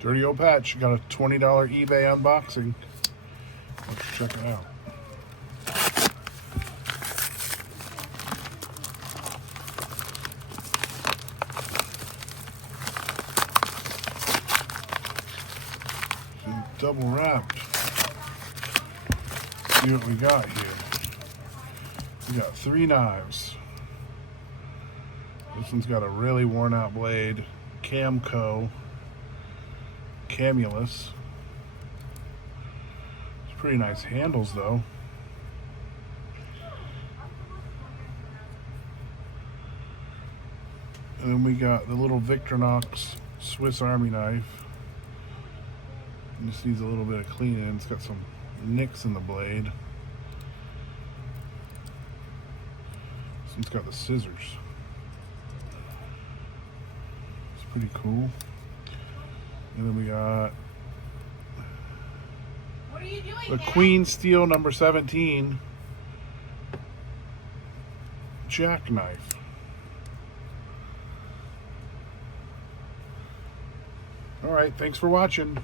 Dirty old patch. Got a $20 eBay unboxing. Let's check it out. Double wrapped. See what we got here. We got 3 knives. This one's got a really worn out blade. Camillus. It's pretty nice handles though. And then we got the little Victorinox Swiss Army knife. It just needs a little bit of cleaning. It's got some nicks in the blade. This one's got the scissors. It's pretty cool. And then we got the Queen Steel number 17 jackknife. All right, thanks for watching.